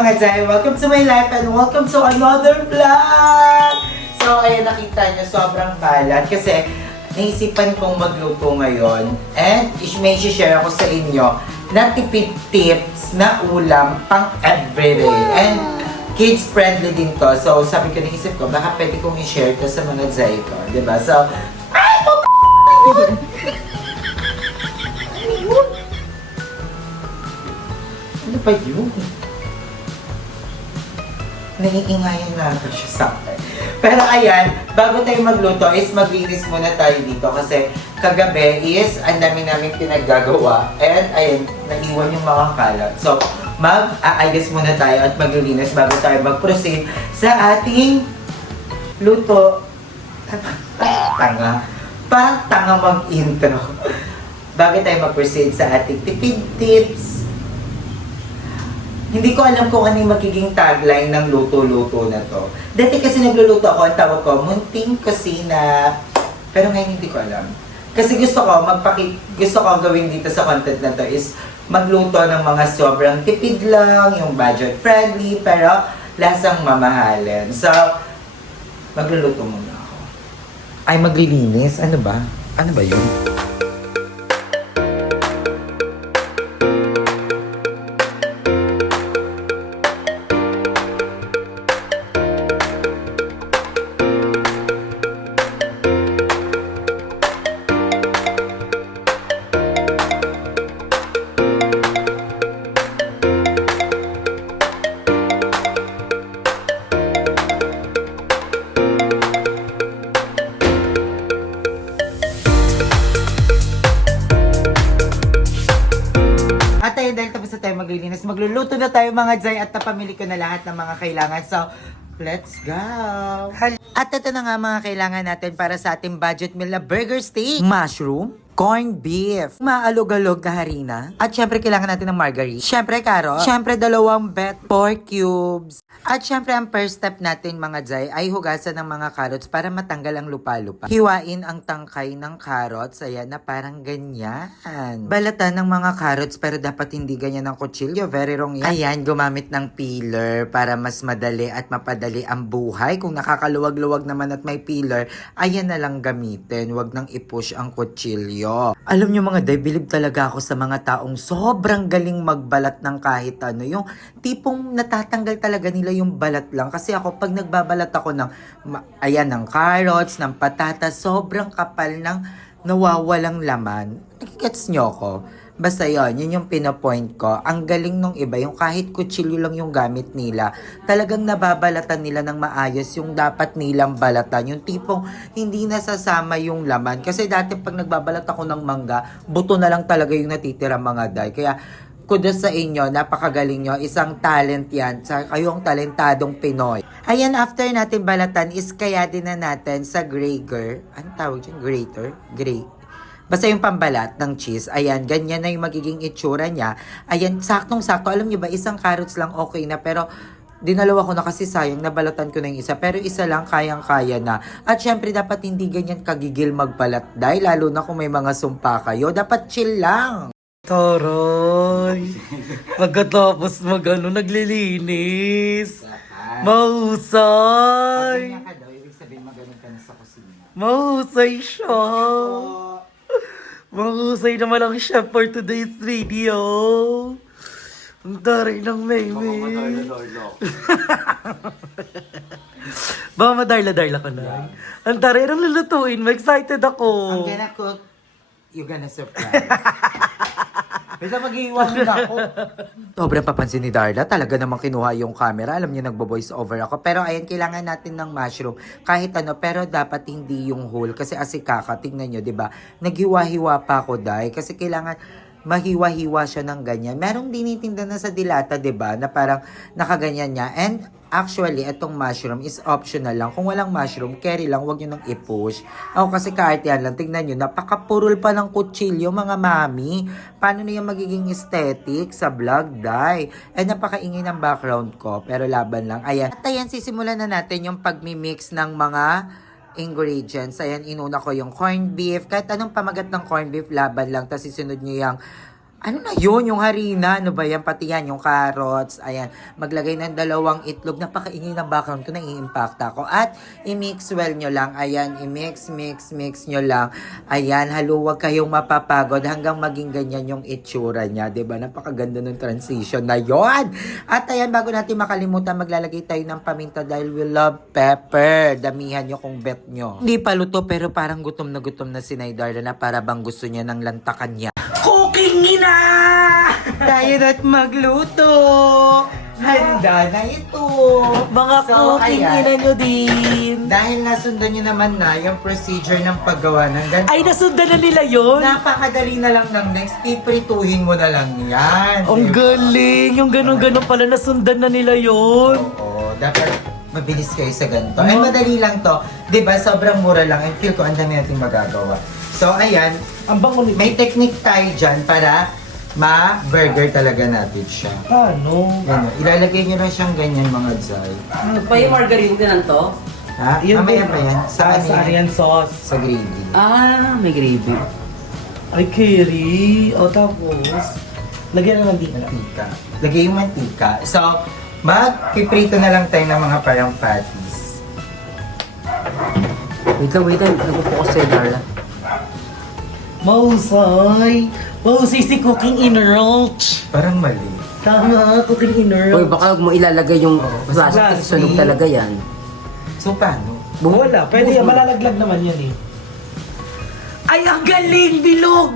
mga Jai! Welcome to my life and welcome to another vlog! So, ayun, nakita nyo, sobrang balat kasi naisipan kong magluto ngayon and may share ako sa inyo na tipid tips na ulam pang everyday. And kids friendly din to. So, sabi ko, naisip ko, baka pwede kong i-share to sa mga Jai ko. Diba? So, ay! Ano ba yun? Naiingayan na ako siya sa akin. Pero ayan, bago tayo magluto is maglinis muna tayo dito kasi kagabi is ang dami namin pinaggagawa and ayun, naiwan yung mga kalat. So, mag-aayos muna tayo at maglilinis bago tayo mag-proceed sa ating luto. Tanga. Parang tanga mag-intro. Bago tayo mag-proceed sa ating tipid tips. Hindi ko alam kung ano yung magiging tagline ng luto-luto na to. Dati kasi nagluluto ako, ang tawag ko, munting kusina. Pero ngayon hindi ko alam. Kasi gusto ko gawin dito sa content na to is magluto ng mga sobrang tipid lang, yung budget friendly, pero lasang mamahalin. So, magluluto muna ako. Ay, maglilinis? Ano ba? Ano ba yun? At ayun, dahil tapos na tayo maglilinis, magluluto na tayo mga Jai at napamili ko na lahat ng mga kailangan. So, let's go! At ito na nga mga kailangan natin para sa ating budget meal na burger steak, mushroom, corned beef, maalog-alog na harina, at syempre kailangan natin ng margarine, syempre carrot, syempre 2 bet pork cubes, at syempre ang first step natin mga Jai ay hugasan ng mga carrots para matanggal ang lupa-lupa. Hiwain ang tangkay ng carrots, ayan na parang ganyan. Balatan ng mga carrots pero dapat hindi ganyan ng kutsilyo, very wrong yan. Ayan, gumamit ng peeler para mas madali at mapadali ang buhay. Kung nakakaluwag-luwag naman at may peeler, ayan na lang gamitin, wag nang i-push ang kutsilyo. Alam nyo mga Day, bilib talaga ako sa mga taong sobrang galing magbalat ng kahit ano. Yung tipong natatanggal talaga nila yung balat lang. Kasi ako, pag nagbabalat ako ng, ng carrots, ng patatas, sobrang kapal ng nawawalang laman. Gets nyo ko? Basta yun yung pinapoint ko. Ang galing nung iba, yung kahit kutsilyo lang yung gamit nila, talagang nababalatan nila ng maayos yung dapat nilang balatan. Yung tipong hindi nasasama yung laman. Kasi dati pag nagbabalat ako ng mangga, buto na lang talaga yung natitira mga Day. Kaya kudos sa inyo, napakagaling nyo. Isang talent yan. Kayong talentadong Pinoy. Ayan, after natin balatan is kaya din na natin sa grater. Anong tawag dyan? Grater? Basta yung pambalat ng cheese, ayan, ganyan na yung magiging itsura niya. Ayan, saktong-sakto. Alam niyo ba, isang carrots lang okay na, pero dinalawa ko na kasi sayang, nabalatan ko na yung isa. Pero isa lang, kayang-kaya na. At syempre, dapat hindi ganyan kagigil magbalat, dahil lalo na kung may mga sumpa kayo, dapat chill lang. Taray! Pagkatapos naglilinis. Mahusay! Ka daw, ibig sabihin magaling ka na sa kusina. Mahusay siya! Mahusay naman ang chef for today's video. Ang taray ng Maymay. Baka madarla-darla ka na. Ang taray ng lulutuin mo. Excited ako. I'm gonna cook, you're gonna surprise. Basta mag-iwan na ako. Sobrang papansin ni Darla. Talaga namang kinuha yung camera. Alam niyo, nagbo-voice over ako. Pero ayan, kailangan natin ng mushroom. Kahit ano, pero dapat hindi yung whole. Kasi asikaka, tingnan nyo, diba? Naghiwa-hiwa pa ako, Day. Kasi kailangan mahiwa-hiwa siya ng ganyan. Merong dinitinda na sa Dilata, diba? Na parang nakaganyan niya. And actually, itong mushroom is optional lang. Kung walang mushroom, carry lang, wag nyo nang i-push. Ako kasi kaartihan lang, tignan nyo, napakapurol pa ng kutsilyo, mga mami. Paano na yung magiging aesthetic sa vlog, Day? And napakaingay ng background ko, pero laban lang. Ayan. At ayan, sisimulan na natin yung pagmi-mix ng mga ingredients. Ayan, inuna ko yung corned beef. Kahit anong pamagat ng corned beef, laban lang. Tapos isunod nyo yung Ano na yun? Yung harina. Ano ba yan? Pati yan, yung carrots. Ayan. Maglagay ng 2 itlog. Napakaingay ng background ko. Nai-impacta ko. At i-mix well nyo lang. Ayan. I-mix, mix nyo lang. Ayan. Huwag kayong mapapagod hanggang maging ganyan yung itsura niya. Diba? Napakaganda ng transition na yon. At ayan, bago natin makalimutan, maglalagay tayo ng paminta dahil we love pepper. Damihan nyo kung bet nyo. Hindi pa luto pero parang gutom na si Naidarla na para bang gusto niya ng lantakan niya. Cooking ina! Tayo na't magluto! Handa na ito! Mga cooking ayan. ina nyo din. Dahil nasundan nyo naman na yung procedure ng paggawa ng ganito. Ay, nasundan na nila yun? Napakadali na lang ng next, iprituhin mo na lang yan. Ang diba? galing! Yung ganun-ganun pala, nasundan na nila yun. Oo, dapat mabilis kayo sa ganito. Ay, madali lang to. Diba, sobrang mura lang. And feel ko, ang dami natin magagawa. So, ayan, Ang bango nito. may technique tayo dyan para ma-burger talaga natin siya. Ano? Yan, ilalagay nyo lang siyang ganyan mga Zay. Pa yung margarine din to? Ha? Yun Mamaya din. pa yan. Sa ano Sa yan? ayan sauce. Sa gravy. Ah, may gravy. Ay, Kerry. O, tapos, lagyan na lang dito. Mantika. Lagay yung mantika. So, mag-piprito na lang tayo ng mga parang patties. Wait lang. Nagpupokus sa'yo, Darla. Mahusay. Mahusay si Cooking in Roach. Parang mali. Tama, Cooking in Uy, Roach. baka huwag mo ilalagay yung plastic. plastic. Sunog talaga yan. So, paano? Wala, pwede yan. Malalaglag naman yan eh. Ay, ang galing! Bilog!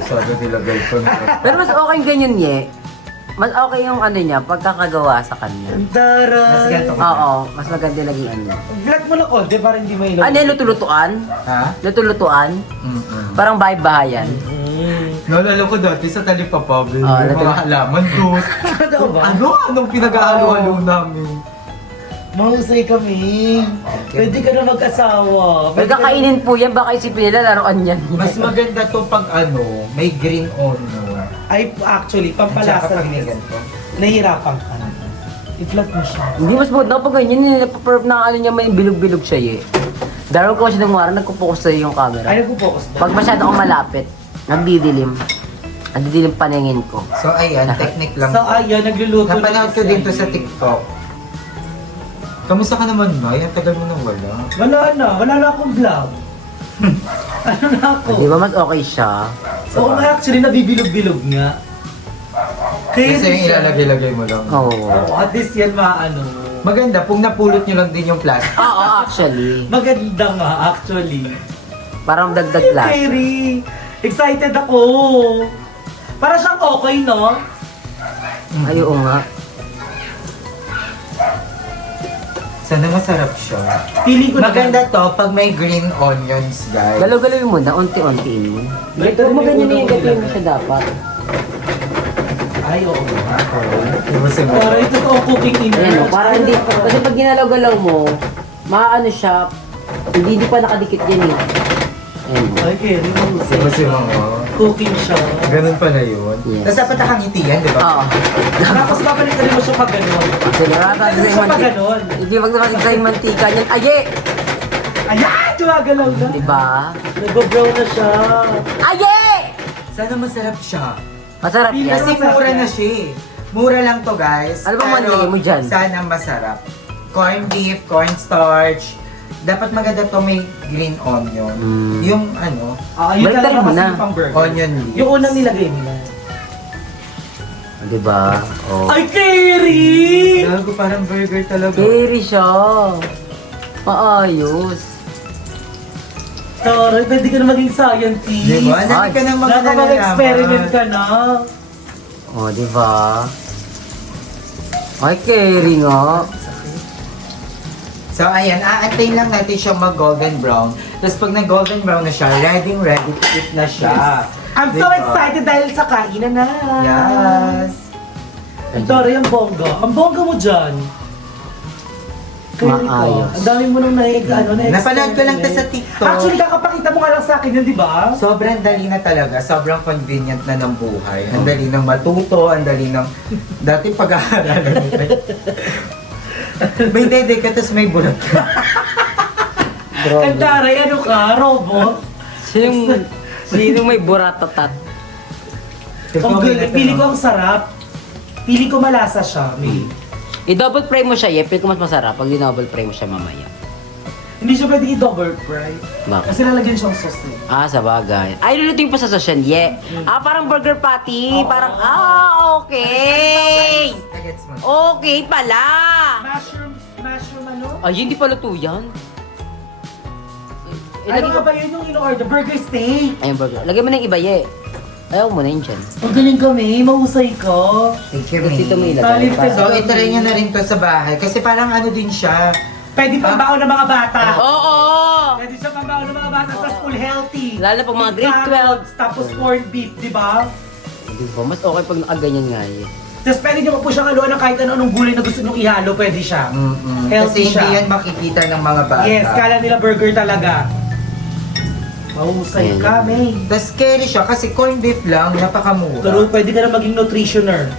Sabi nilagay ko na. Pero mas okay yung ganyan, Ye. Mas okay yung ano niya, pagkakagawa sa kanya. Ang taray! Mas ganito. Oo, mas maganda laging ano. Vlog mo lang konti para hindi may Ano yung luto-lutuan? Ha? Luto-lutuan? Mm-mm. Parang bahay-bahayan. Nalala ko dati sa Talipapa, may Ah, mga halaman doon. Ano ba? Anong pinag-aalo-alo namin? Mahusay kami. Pwede ka na mag-asawa. Pwede kakainin po yan, baka isipin nila laruan yan. Mas maganda to pag may green onion. Ay, actually, At saka pampalasa pag may din. ganito. Nahihirapan ka na. I-vlog mo siya. Hindi mas maganda pag ganyan, napaperf na ano niya, may bilog-bilog siya eh. Daraw ko siya ng mara, nagpo-focus sa'yo yung camera. Ay, nagpo-focus ba? Pag masyado akong malapit, nagdidilim. Nagdidilim paningin ko. So ayan, technique lang. So, ayun, nagluluto na Napanood ko si din to sa Ivy. TikTok. Kamusta ka naman, Nay? Ang tagal mo nang wala. Wala na akong vlog. Ano na ako? Di ba mas okay siya? Oo nga, actually, nabibilog-bilog nga. Kasi yung siya. ilalagay-lagay mo lang. Oo. Oo, at least yan maano. Maganda, kung napulot nyo lang din yung plastic. Oo, actually. Maganda nga, actually. Parang dagdag lang. Kerry, excited ako. Para siyang okay, no? Ay, oo nga. Sana masarap siya. Feeling ko Maganda to pag may green onions, guys. Galaw-galawin mo na, unti-unti. Huwag mo ganyan yung gatuin mo siya dapat. Ay, oo nga. Para Para ito ko cooking in Ayan o, para hindi, kasi pag ginalaw-galaw mo, maano siya, hindi pa nakadikit yan eh. Ayan o. Ay, Kerry, Kasi mga, cooking siya. ganun pala yun. Yes. Tapos dapat nakangiti yan, di ba? Oo. Tapos babalik mo siya pag gano'n. Sinarata Ano sa siya pag mantika. gano'n? Hindi magdamag yung mantika niyan. Aye! Ayan! Tumagalaw na. Diba? Nag-brown na siya. Aye! Sana masarap siya. Masarap yan. Kasi mura na siya eh. Mura lang to, guys. Ano bang Pero manili mo dyan? Sana masarap. Corn beef, cornstarch. Dapat maganda to may green onion. Mm. Yung ano, Yun Balik talaga mo kasi na. pang burger. onion leaves. Yung unang nilagay mo na. Diba? Oh. Ay, Kerry! Gago, parang burger talaga. Carry siya. Maayos. Taray, pwede ka na maging scientist. Di ba? Nandun ka ng mga Nakapag-experiment ka na. Oh, diba? Ay, carry nga. So, ayan, aantayin lang natin siyang mag-golden brown. Tapos pag nag-golden brown na siya, ready to eat na siya. I'm so Diba? excited dahil sa kainan na. Yes. Ang taray, ang bongga. Ang bongga mo dyan. Kerry ko. Maayos. Ang dami mo nang na-experiment. Napanood ko lang to sa TikTok. Actually, kakapakita mo nga lang sa akin yun, di ba? Sobrang dali na talaga, sobrang convenient na ng buhay. Ang dali ng matuto, ang dali ng... Dati pag-aaralan nila. May dede ka, tapos may bulat ka. Ang taray, ano ka? Robot? Sino may buratatat? Ang galing. Pili ko ang sarap. Pili ko malasa siya. I-double fry mo siya, Pili ko mas masarap pag di-double fry mo siya mamaya. Hindi siya pwede i-double fry. Bakit? Kasi lalagyan siyang sauce eh. Sa bagay. Ay, lulutuin pa sa sasyan, parang burger patty. Parang, okay. Gets mo. Okay pala. Mushroom ano? Ay, hindi pa luto yan. Ano nga ba yun yung in-order? Burger steak. Ayun, burger. Lagyan mo na yung iba, Ayaw mo na yun dyan. Ang galing kami, mahusay ka. Thank you, Dito mo May. ilagay. Talented. So, itry nyo na rin to sa bahay. Kasi parang ano din siya. Pwede pang baon ng mga bata. Oo! Pwede siya pang baon ng mga bata sa school, healthy. Lalo pag mga grade 12. Carrots, tapos corned beef, di ba? Di ba? Mas okay pag nakaganyan nga Tapos pwede nyo po siyang haluan ng kahit anong gulay na gusto nyo ihalo, pwede siya. Kasi Healthy hindi siya. yan makikita ng mga bata. Yes, kala nila burger talaga. Mahusay Ayan. ka, May. Tapos scary siya kasi corned beef lang, napakamura. Pero pwede ka na maging nutritioner.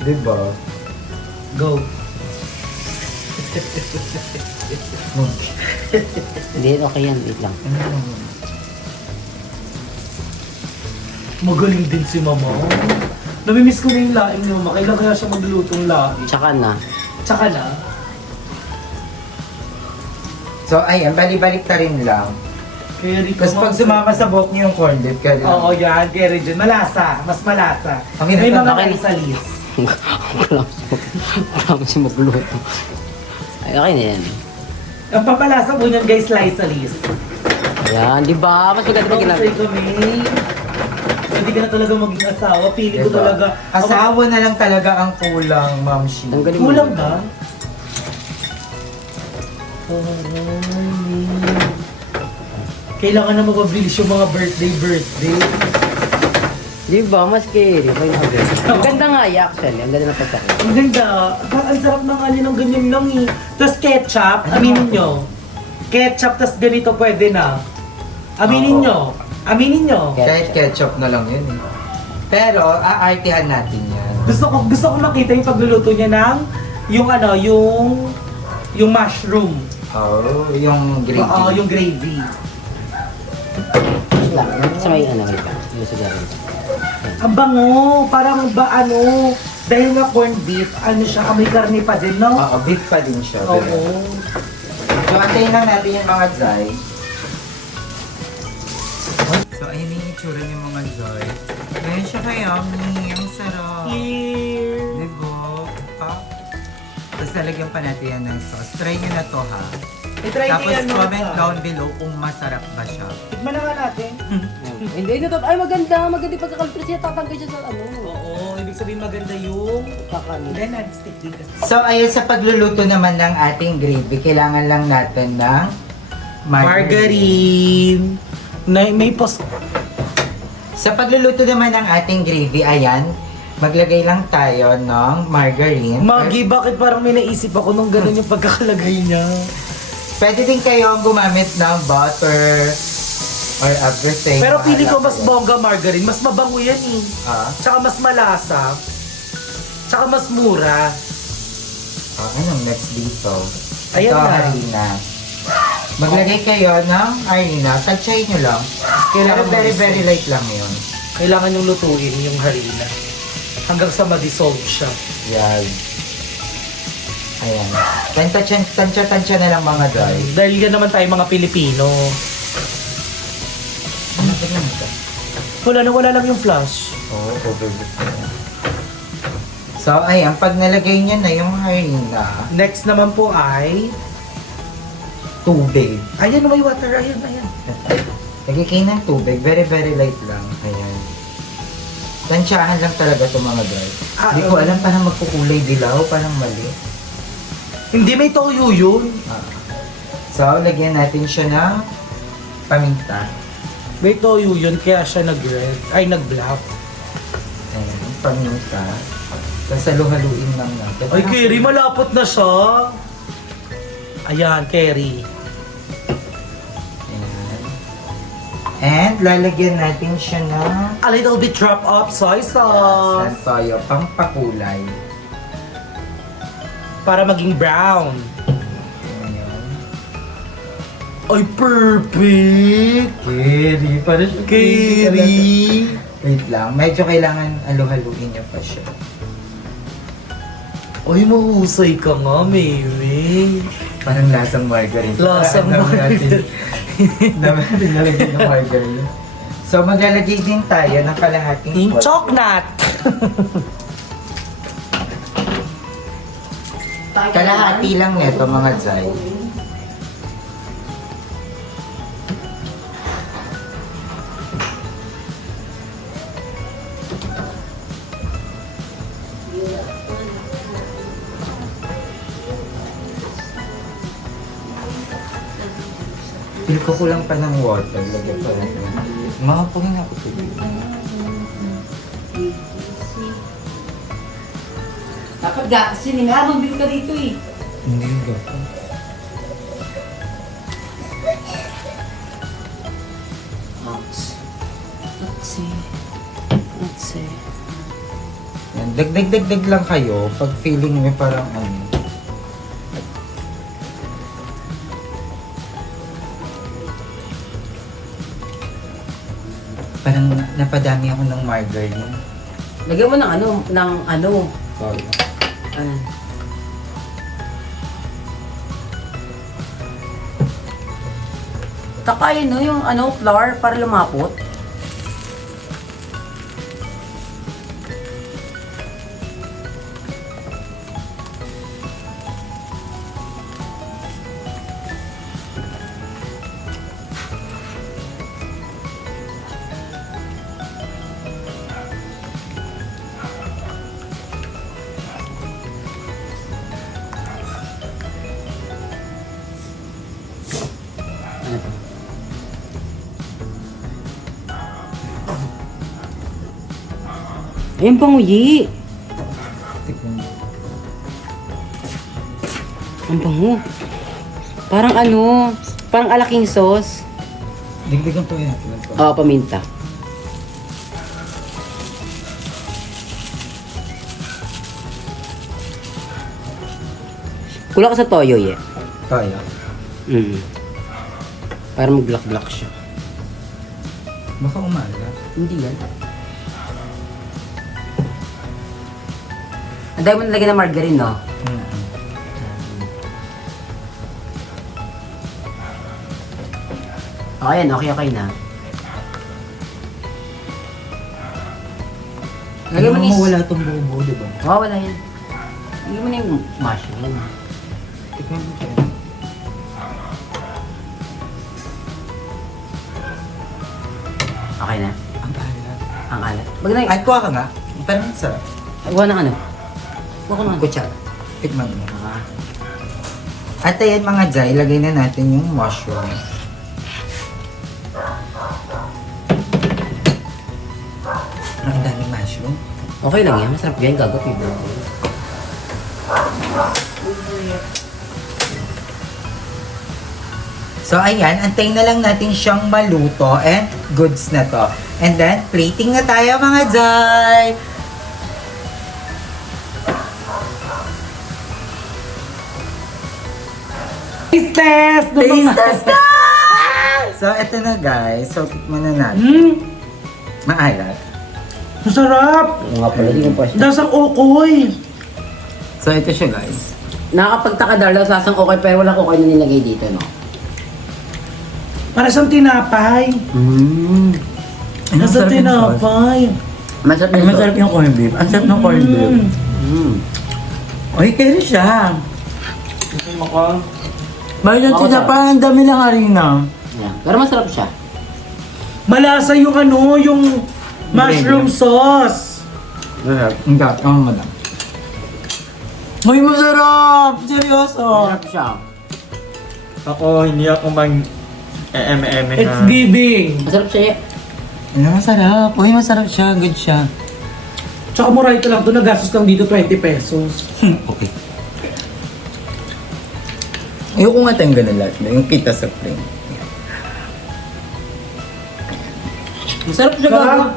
Diba? Go. Hindi, okay yan. Wait lang. Magaling din si Mama. Namimiss ko na yung laing ni Mama. Kailan kaya siya maglulutong laing? Tsaka na. Tsaka na. So, ayan, bali-balik ta rin lang. Kaya Rico, Tapos pag sumama sa buhok niyo yung corned beef, kaya lang. Oo, yan. Kaya rin dyan. Malasa. Mas malasa. Ang May hinatid- mga Okay. kaisalis. Wala mo siya magluto. Ay, okay na yan. Ang papalasa po niyan guys, lisalis. Ayan, di ba? Mas maganda pag Mahusay ginagawa. kami. Hindi ka na talaga maging asawa. Pili ko Diba? talaga. Asawa na lang talaga ang kulang, Ma'am Shi. Tanggalin mo. Kulang ba? Kailangan na mapabilis yung mga birthday. Di ba? Mas scary. May agad. Ang ganda nga actually. Ang ganda ng pagkakas. Ang ganda. Ang sarap ng ano ng ganyan lang eh. Tapos ketchup, aminin nyo. Ketchup, tas ganito pwede na. Aminin Oo. nyo. Aminin nyo. Kahit ketchup na lang yun eh. Pero, aartihan natin yan. Gusto ko makita yung pagluluto niya ng yung mushroom. Oh, yung gravy. Oo, yung gravy. Lang. Sa may ano, wait lang. Yung sigarin. Ang bango, parang dahil nga corned beef, may karne pa din, no? Oo, beef pa din siya. Oo. So, antayin lang natin yung mga Zay. So, ayun yung itsura yung mga Zay. Ganyan siya ka-yummy. Ang sarap. Here. Diba? Tapos lalagyan pa natin yan ng sauce. Try nyo na to ha. I-try Tapos niyo yan, mga comment sa- down below kung masarap ba siya. Tikman na nga natin. Hindi, ay maganda. Maganda yung pagkakalito siya. Tatanggal siya sa ano. Oo, ibig sabihin maganda yung Kakanin. then non-stick din kasi. So, ayun sa pagluluto naman ng ating gravy, kailangan lang natin ng Margarine. May Sa pagluluto naman ng ating gravy, ayan, maglagay lang tayo ng margarine. Maggie, bakit parang may naisip ako nung gano'n yung pagkakalagay niya? Pwede din kayong gumamit ng butter or everything. Pero pili ko Bahala mas kayo. bongga margarine. Mas mabango yan eh. Ah, Tsaka mas malasa. Tsaka mas mura. anong next dito? Ayan Ito, na. harina. Maglagay kayo ng harina. Tansyahin nyo lang. Pero very, very light lang yun. Kailangan yung lutuin yung harina. Hanggang sa ma-dissolve siya. Yan. Ayan. Tansya na lang mga guys. Dahil yan naman tayo mga Pilipino. Ano ba yan ito? Wala lang yung flash. Oo, overbook na yan. So, ayan. Pag nalagay niya na yung harina, Next naman po ay... tubig. Ayan, may water. Ayan. Lagay kayo ng tubig. Very, very light lang. Ayan. Tansyahan lang talaga ito mga guys. Hindi ko alam parang magkukulay dilaw. Parang mali. Hindi, may toyo yun. So, lagyan natin siya ng paminta. May toyo yun, kaya siya nag-red. Ay, nag-black. Ayan, paminta. Tapos halu-haluin lang natin. Ay, Kerry, malapot na siya. Ayan, Kerry. Ayan. And lalagyan natin siya ng A little bit drop of soy sauce. toyo, pampakulay. Para maging brown. Ayan. Ay, perfect! Kerry, parang Kerry! Wait lang, medyo kailangan halu-haluin niyo pa siya. Uy, mahusay ka nga, Mimi. Parang lasang margarine. Lasang Parang margarine. natin nalagyan ng margarine. So, maglalagay din tayo ng kalahating Yung pot. chocolate. Kalahati lang neto mga Zay. Feel ko kulang pa ng water. Lagyan pa rin. Mga pungin ako tubig. Dapat gatas yun, nga. Mabili ka dito eh. Hindi ba? Let's see. Let's see. Yan, dagdag lang kayo pag feeling nyo parang ano. Parang napadami ako ng margarine. Lagyan mo ng ano. Sorry. Ayan. Takayin no, yung flour para lumapot. Ayun, panguyi. Tikman mo. Ang bango. Parang alaking sauce. Digdigan po yan. Oo, paminta. Kulang ka sa toyo, eh. Kaya. Para mag-black siya. Baka umaga. Hindi yan. Ang dami mo nalagyan ng margarine, no? Okay yan, okay na. Lagyan mo Alam ni... mo wala tong buo-buo, diba? Wala yan. Lagyan mo na yung mushroom. Tikman mo siya. Okay na. Ang alat. Ang alat. Wag na Ay, kuha ka nga. Parang sarap. Huwag na ano. Huwag ko na. Kutsara. Tikman mo. Ah. At ayan mga Jai, lagay na natin yung mushroom. Ang daming mushroom. Okay lang yan. Masarap yan. Gagawin mo. So ayan, antayin na lang natin siyang maluto and goods na to. And then, plating na tayo mga Jai! Taste test! So, eto na guys. So, tikman na natin. Maalat. Masarap! Oo nga pala. Di ko pa siya. Dasang okoy! So, ito siya guys. Nakakapagtaka daw sasang okay pero wala okay na nilagay dito, no? Para siyang tinapay. Nasa tinapay. Masarap Ay, masarap yung corned beef. Ang sarap ng corned beef. Uy, kaya siya. Bakit yung Ako tinapay? Ang dami ng harina. Yeah. Pero masarap siya. Malasa yung yung mushroom sauce. Ang dami. Ang madam. Uy, masarap! Seryoso! Masarap siya. Ako, hindi ako It's giving. Masarap siya. Ano, masarap. Uy, masarap siya. Good siya. Tsaka mura ito lang. Doon nagastos lang dito 20 pesos. Okay. Ayoko nga tayong ganun lahat. Yung kita sa frame. Masarap siya, gago. Sarap.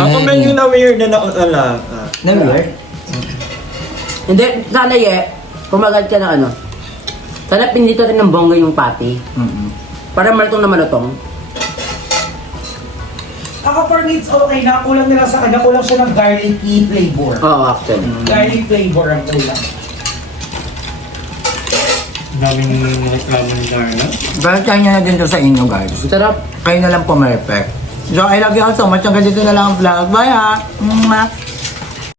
Ako medyo na weird na nautala. Na-weird? Hindi, sana kumagal ka na ano. Sana pinito rin ng bongga yung patty. Mm-mm. Para malutong na malutong. Ako for me, it's okay na. Kulang nila sa kanya. Kulang siya ng garlicky flavor. Oo, actually. Garlic flavor ang kulang. Daming reklamo ni Darna. Pero try nyo na din to sa inyo, guys. Sarap. Kayo na lang pumerfect. So, I love you all so much. Hanggang dito na lang ang vlog. Bye, ha! Mwah!